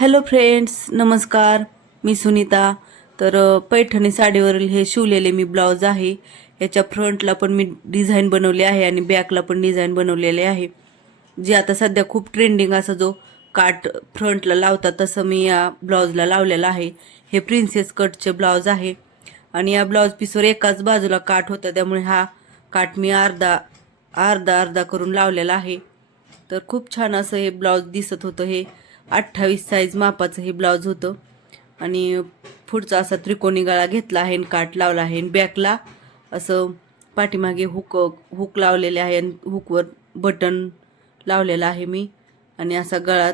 Hello friends नमस्कार. मी सुनीता. तर पैठणी साडीवरील हे शिवलेले मी ब्लाऊज आहे. याच्या फ्रंटला पण मी डिझाईन बनवली आहे आणि बॅकला पण डिझाईन बनवलेले आहे. जे आता सध्या खूप ट्रेंडिंग असा जो काट फ्रंटला लावतात तसं मी या ब्लाऊजला लावलेलं आहे. हे प्रिन्सेस कटचे ब्लाऊज आहे. आणि या ब्लाऊज पीसवर एकाच बाजूला काट होता त्यामुळे हा काट मी अर्धा अर्धा अर्धा करून लावलेला आहे. तर खूप छान असं हे ब्लाऊज दिसत होतं हे. अठ्ठावीस साईज मापाचं हे ब्लाऊज होतं. आणि पुढचा असा त्रिकोणी गळा घेतला आहे आणि काट लावला आहे. आणि बॅकला असं पाठीमागे हुक हुक लावलेले आहे आणि हुकवर बटन लावलेलं आहे मी. आणि असा गळा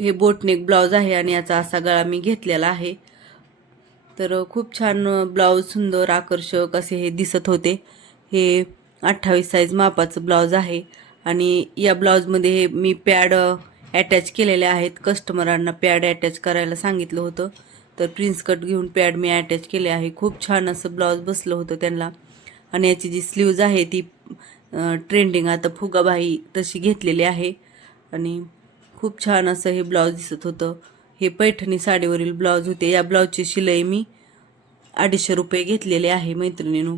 हे बोटनेक ब्लाऊज आहे आणि याचा असा गळा मी घेतलेला आहे. तर खूप छान ब्लाऊज सुंदर आकर्षक असे हे दिसत होते. हे अठ्ठावीस साईज मापाचं ब्लाऊज आहे. आणि या ब्लाऊजमध्ये हे मी पॅड अटॅच केलेले आहेत. कस्टमरांना पॅड अटॅच करायला सांगितलं होतं. तर प्रिन्स कट घेऊन पॅड मी अटॅच केले आहे. खूप छान असं ब्लाऊज बसलं होतं त्यांना. आणि याची जी स्लीव्ज आहे ती ट्रेंडिंग आता फुगाबाई तशी घेतलेली आहे. आणि खूप छान असं हे ब्लाऊज दिसत होतं. हे पैठणी साडीवरील ब्लाऊज होते. या ब्लाऊजची शिलाई मी अडीचशे रुपये घेतलेले आहे मैत्रिणीनं.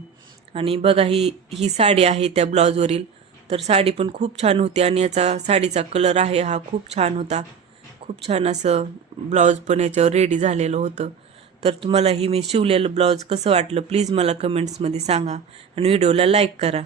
आणि बघा ही ही साडी आहे त्या ब्लाऊजवरील. तर साडी पण खूप छान होती आणि याचा साडीचा कलर आहे हा खूप छान होता. खूप छान असं ब्लाऊज पण याच्यावर रेडी झालेलं होतं. तर तुम्हाला ही मी शिवलेलं ब्लाऊज कसं वाटलं प्लीज मला कमेंट्समध्ये सांगा आणि व्हिडिओला लाईक करा.